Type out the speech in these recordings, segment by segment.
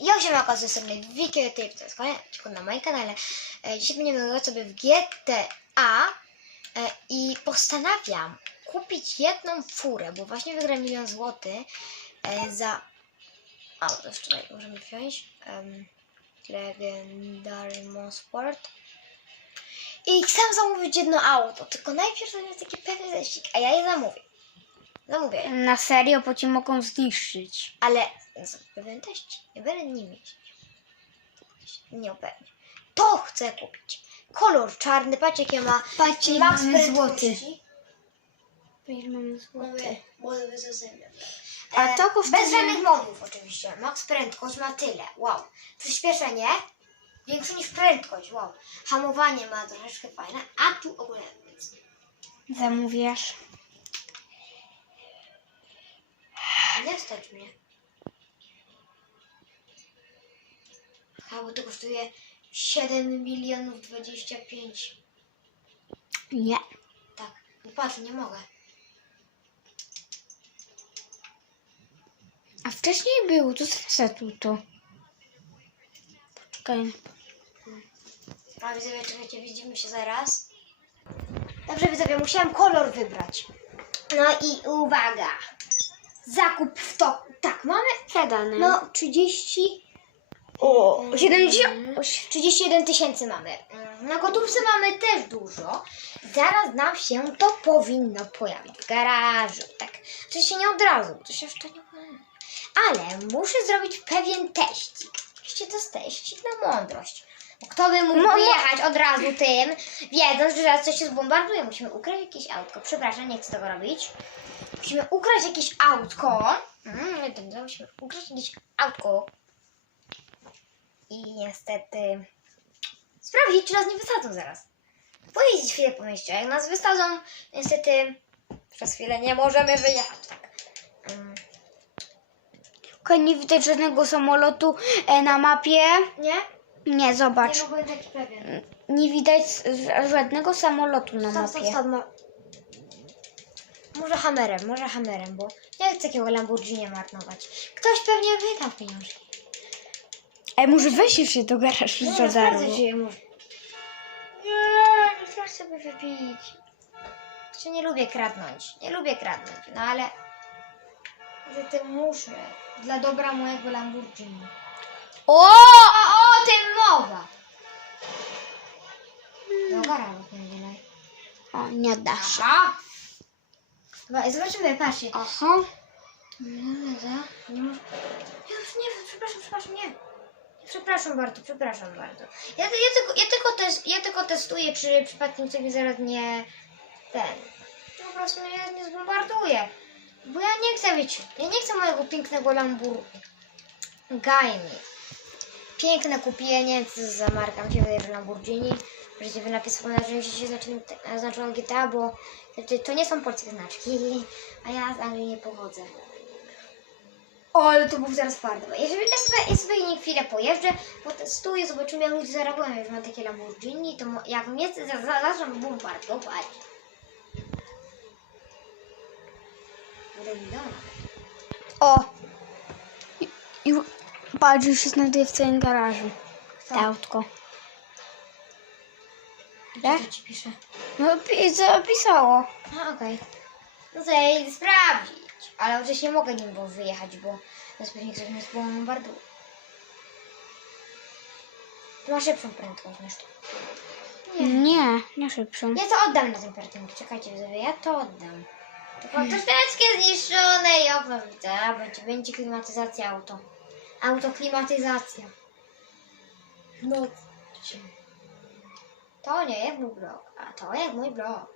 Ja się ma z strony Wiki to jest kolejny na moim kanale. E, Dzisiaj będziemy grać sobie w GTA e, i postanawiam kupić jedną furę, bo właśnie wygrałem milion złotych e, za... A, to już tutaj możemy wziąć. Um, Legendary Mosport. I chcę zamówić jedno auto, tylko najpierw to jest taki pewny ześcig, a ja je zamówię. Zamówię. Na serio, bo ci mogą zniszczyć. Ale z pewien teść. Nie będę nim jeździć. Nie upewnię. To chcę kupić. Kolor czarny, patrz jakie ma. Patrzcie, max mamy prędkości. Mamy Mamy modowy zazębiam. A to kosztuje- Bez żadnych modów oczywiście. Max prędkość ma tyle. Wow. Przyspieszenie większe niż prędkość. Wow. Hamowanie ma troszeczkę fajne. A tu ogólnie nic. Zamówisz. Nie stać mnie. A bo to kosztuje 7 milionów 25. Nie. Tak. No patrz, nie mogę. A wcześniej było, to zresetuj to. Poczekaj. A widzowie, czekajcie, widzimy się zaraz. Dobrze widzowie, musiałam kolor wybrać. No i uwaga. Zakup w to. Tak, mamy Przedane. no 30... o, 70... 31 tysięcy mamy. Mm, Na gotówce mamy też dużo. Zaraz nam się to powinno pojawić w garażu. Tak, oczywiście nie od razu, to się jeszcze nie Ale muszę zrobić pewien teścik. Oczywiście to jest teścik na mądrość. Kto by mógł No, wyjechać od razu tym, wiedząc, że zaraz coś się zbombarduje. Musimy ukraść jakieś autko. Przepraszam, nie chcę tego robić. Musimy ukraść jakieś autko. Mm, nie wiem, musimy ukraść jakieś autko. I niestety sprawdzić, czy nas nie wysadzą zaraz. Pojeździć chwilę po mieście. a Jak nas wysadzą, niestety przez chwilę nie możemy wyjechać. Tak. Mm, Okej, nie widać żadnego samolotu e, na mapie. nie? Nie, zobacz. Nie byłem taki pewien. Nie widać żadnego samolotu na Stop, stop, mapie. stop. Mo- może hamerem, może hamerem, bo nie chcę takiego Lamborghini marnować. Ktoś pewnie wyda pieniążki. Ej, może weź się do garażu Nie, za darmo. Nie, nie chcę sobie wypić. Jeszcze nie lubię kradnąć. Nie lubię kradnąć, no ale niestety muszę. Dla dobra mojego Lamborghini. O! O, o tym mowa! Do garażu nie wylej. o, nie da się. Aha! I zobaczymy, patrzcie. Aha. No, dobra. Nie może... Nie, nie, przepraszam, przepraszam, nie. Przepraszam bardzo, przepraszam bardzo. Ja, ja, tylko, ja, tylko ja tylko testuję, czy przypadkiem sobie zaraz nie... Ten... Po prostu mnie nie zbombarduje. Bo ja nie chcę mieć... Ja nie chcę mojego pięknego Lamborghini. Gajmi. Piękne kupienie, co za marka, mi się wydaje, że Lamborghini. Możecie wy napisać, że się znaczy, znaczyło GTA, bo to, to nie są polskie znaczki, a ja z Anglii nie pochodzę. O, ale to był zaraz twardy. Jeżeli ja sobie, ja sobie nie chwilę pojeżdżę, potestuję, zobaczymy jak ludzie zareagują, jak mam takie Lamborghini, to jak mnie za- za- zaczną bombardować. Random. O! I, i patrz, już się znajduje w całym garażu. Co? To autko. Co ci pisze? No, pi- zapisało. A, okej. No to ja idę sprawdzić. Ale oczywiście nie mogę nim było wyjechać, bo nas pewnie ktoś mnie zbombarduje. To ma szybszą prędkość niż to. Nie. Nie, nie szybszą. Ja to oddam na tym parkingu. Czekajcie, widzowie, ja to oddam. Tylko troszeczkę zniszczone i okno widzę. A, Będzie, będzie klimatyzacja auto. Autoklimatyzacja. No. To nie jest mój blok, a to jest mój blok.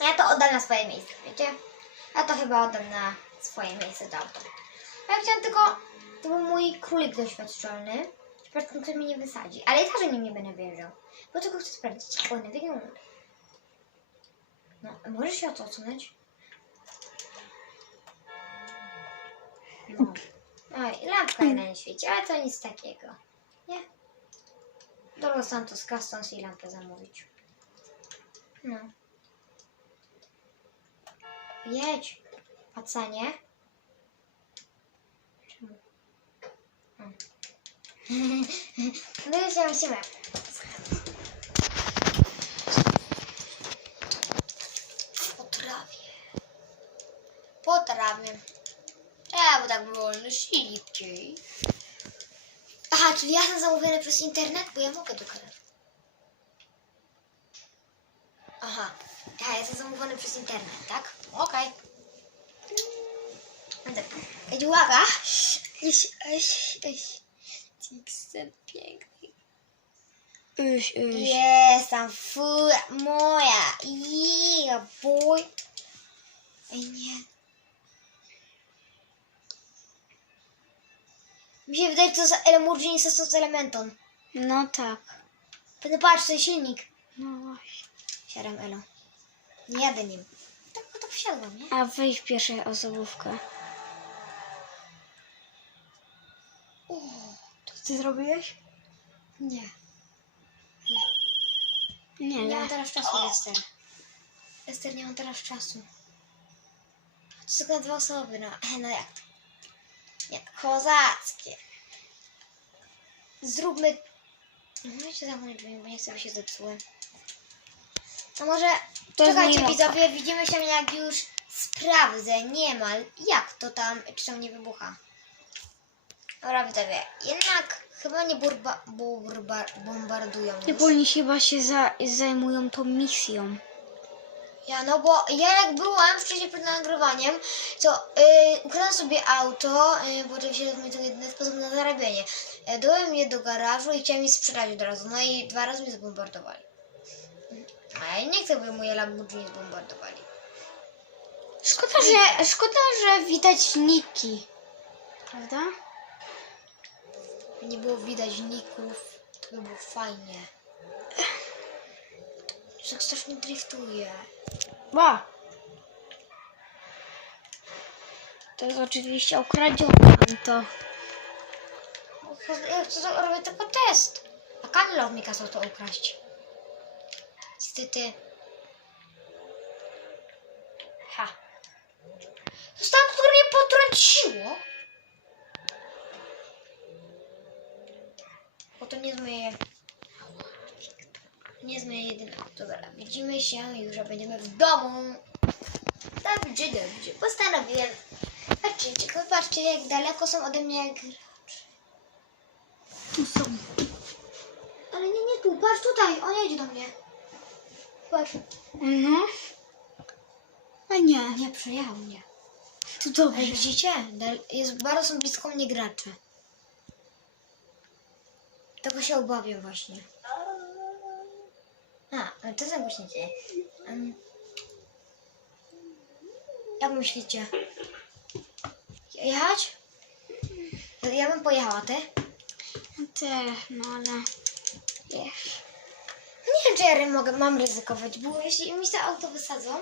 Ja to oddam na swoje miejsce, wiecie? Ja to chyba oddam na swoje miejsce to auto. A ja chciałam tylko, to był mój królik doświadczalny. Przypadkiem ktoś mnie nie wysadzi. Ale i tak, że nim nie będę wjeżdżał. Bo tylko chcę sprawdzić, jak one wygląda. No, możesz się o to odsunąć? No. Oj, lampka jedna nie świeci, ale to nic takiego. Nie? Do Los Santos Customs i lampę zamówić. No. Jedź, pacanie. Czemu? My się musimy. Po trawie. Po trawie. Ja, bo tak wolno, szybciej. Aha, czyli ja jestem zamówiony przez internet, bo ja mogę dogadać. Aha, ja jestem zamówiony przez internet, tak? Okej. Tak. Ej, uwaga. Iś, iś, iś. Tixen piękny. Iś, iś. Jest tam fura moja. Yeah, boy. Ej, nie. Mi się wydaje, że to jest Lamborghini z z elementom. No tak. Będę patrz, ten silnik. No właśnie. Siadam Elo. Nie jadę nim. Wsiadłam, nie? A weź pierwszą osobówkę. O, To ty zrobiłeś? nie. Nie, Nie mam teraz czasu, Lester. Lester, nie mam teraz czasu. To są tylko dwie osoby, no. No jak to? Nie, kozackie. Zróbmy... No jeszcze zamknę drzwi, bo nie chcę, by się zepsuły. A może... To Czekajcie, widzowie, widzimy się jak już sprawdzę niemal, jak to tam, czy tam nie wybucha. Dobra, widzowie, jednak chyba nie burba, burba, bombardują Ty już. powinni chyba się za, zajmują tą misją. Ja, no bo ja jak byłam wcześniej przed nagrywaniem, to yy, ukradłam sobie auto, yy, bo oczywiście to jest jedyny sposób na zarabianie. Yy, dałem je do garażu i chciałem je sprzedać od razu, no i dwa razy mnie zbombardowali. A ja nie chcę, by moje Lamborghini zbombardowali. Szkoda, że, szkoda, że widać niki. Prawda? Nie było widać ników, to by było fajnie. Że tak strasznie driftuje. Ba. To jest oczywiście okradzione auto. Ja chcę to robię tylko test. A Kamilo mi kazał to ukraść. Niestety. Ha. Zostałam, które mnie potrąciło. Bo to nie jest moje... Nie jest moje jedyne. Dobra, widzimy się już, a będziemy w domu. Dobrze, dobrze. Postanowiłem. Patrzcie, patrzcie, jak daleko są ode mnie jak Tu są. Ale nie, nie tu, patrz tutaj, on jedzie do mnie. Patrz. No. A nie. Nie, przyjechał mnie. Tu dobrze. Ale widzicie? Jest, bardzo są blisko mnie gracze. Tego się obawiam właśnie. A, ale to są głośniki. Um, jak myślicie? Jechać? Ja, bym pojechała, ty? Też, no ale... Wiesz. Nie wiem, czy ja ry- mogę, mam ryzykować, bo jeśli mi to auto wysadzą...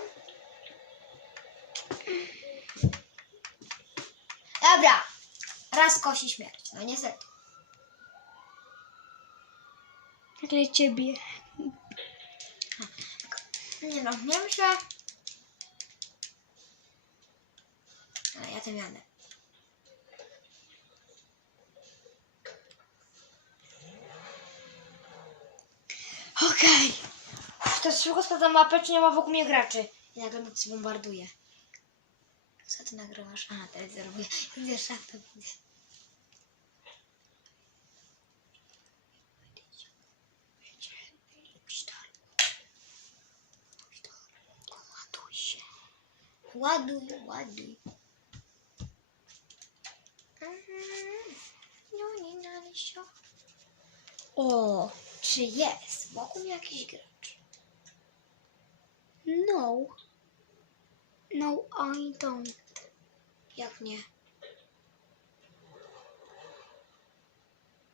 Dobra, raz kosi śmierć, no niestety. Ale ciebie. Nie no, ja myślę... Ale ja tym jadę. Okej. Teraz szybko sprawdzam mapę, czy nie ma wokół mnie graczy. I nagle noc bombarduje. Co ty nagrywasz? A, teraz zrobię. Widzisz, jak to. Ładuj się. Ładuj, ładuj. Mhm. No nie należy. O. Czy jest wokół mnie jakiś gracz? No. No, I don't. Jak nie?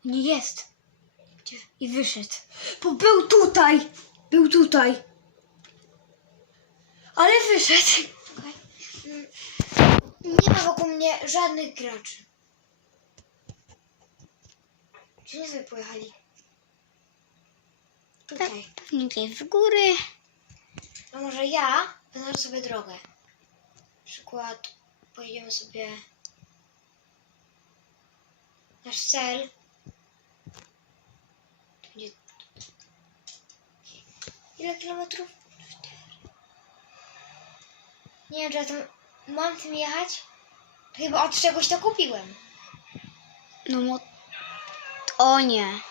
Nie jest. Gdzie? I wyszedł. Bo był tutaj. Był tutaj. Ale wyszedł. Okej. Mm, Nie ma wokół mnie żadnych graczy. Gdzie nie sobie pojechali? Tutaj. W góry. No może ja wyznaczę sobie drogę. Na przykład pojedziemy sobie... Nasz cel to będzie... Ile kilometrów? Nie wiem, czy ja tam mam tym jechać? Chyba od czegoś to kupiłem. No mo... O nie.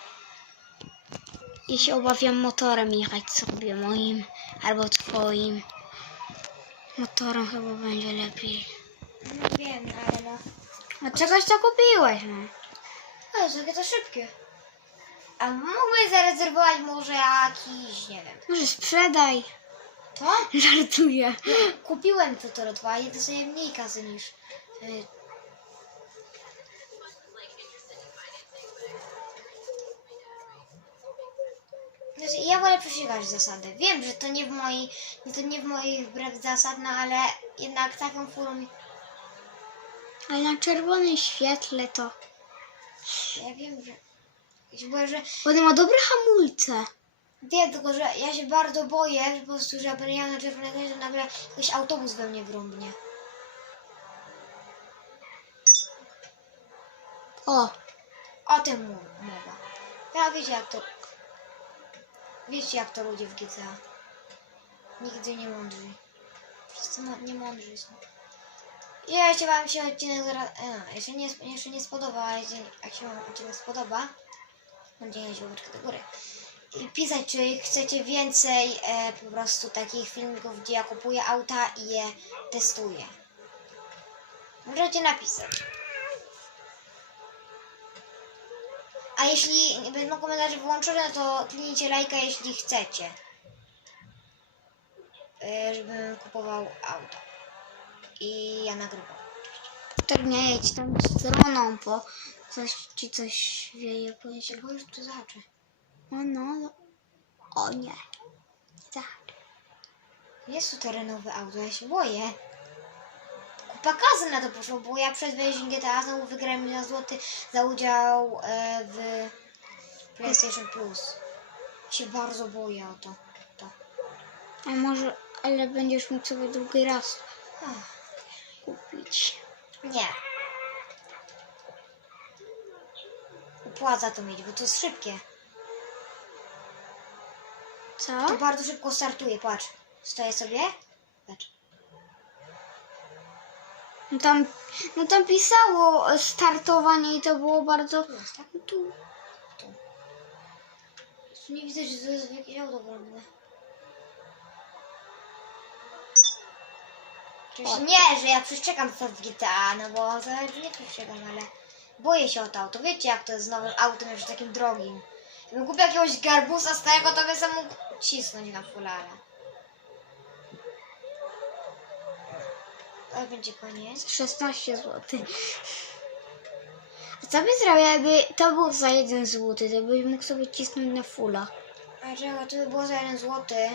Ja się obawiam motorem jechać sobie moim albo twoim. Motorem chyba będzie lepiej. No wiem, ale no. A czegoś to kupiłeś, no. O Jezu, jakie to szybkie. A mógłbyś zarezerwować może jakiś, nie wiem. Może sprzedaj. To? Żartuję. Kupiłem to 2 i to sobie mniej kasy niż... Y, Znaczy, ja wolę przesikać zasady. Wiem, że to nie w mojej, to nie w moich wbrew zasad, no ale jednak taką furą Ale na czerwonym świetle to... ja wiem, że, bo, że Bo ma dobre hamulce. wiem tylko, że ja się bardzo boję, że po prostu, że jak jechał na czerwonego, że nagle jakiś autobus we mnie wrąbnie. O, O tym mowa. Ja wiecie jak to. Wiecie jak to ludzie w GTA. Nigdy nie mądrzy. Wszyscy mo- nie mądrzy są. Ja jeśli wam się odcinek zaraz. E, no, nie, nie spodoba, ale jeśli- jak się wam odcinek spodoba, mam dzień łapeczkę do góry. I pisać, czy chcecie więcej e, po prostu takich filmików, gdzie ja kupuję auta i je testuję. Możecie napisać. A jeśli będą komentarze wyłączone, to kliknijcie lajka, jeśli chcecie. Yy, Żebym kupował auto. I ja nagrywam. tak nie jedź tam stroną, bo coś ci coś wieje po jeździe. Czego już tu zahaczę? O no. O nie. Tak. Jest tu terenowe auto, ja się boję. Kupa kasy na to poszło, bo ja przed wejściem GTA znowu wygrałem milion złoty za udział e, w PlayStation Plus. Się bardzo boję o to. to. A może, ale będziesz mógł sobie drugi raz Ach, kupić. nie. Opłaca to mieć, bo to jest szybkie. Co? To bardzo szybko startuje, patrz. Stoję sobie. Patrz. No tam, no tam pisało startowanie i to było bardzo... Tu jest, tak? No tu. Tu nie widzę, że to jest jakieś auto wolne. Oczywiście nie, że ja przeszczekam to w GTA, no bo to nie przeszczekam, ale boję się o to auto. Wiecie jak to jest z nowym autem, już takim drogim. Jakbym kupił jakiegoś garbusa starego, to by sam mógł cisnąć na fulara. To będzie koniec. 16 zł. A co by zrobił, jakby to był za 1 zł, to byś mógł sobie cisnąć na fulla. A czego to by było za jeden złoty,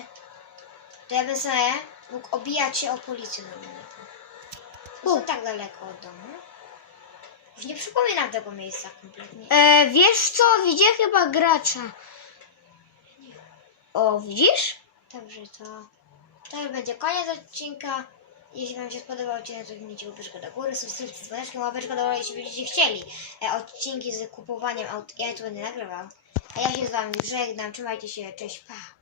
to ja bym sobie mógł obijać się o policję normalnie. To U. są tak daleko od domu. Już nie przypominam tego miejsca kompletnie. E, wiesz co, widzę chyba gracza. O, widzisz? Dobrze, to to już będzie koniec odcinka. Jeśli Wam się spodobał odcinek, to kliknijcie łapeczkę do góry, subskrypcję z dzwoneczkiem, łapeczkę do góry, jeśli będziecie chcieli e, odcinki z kupowaniem aut. Ja tu będę nagrywał. A ja się z Wami żegnam, trzymajcie się, cześć, pa!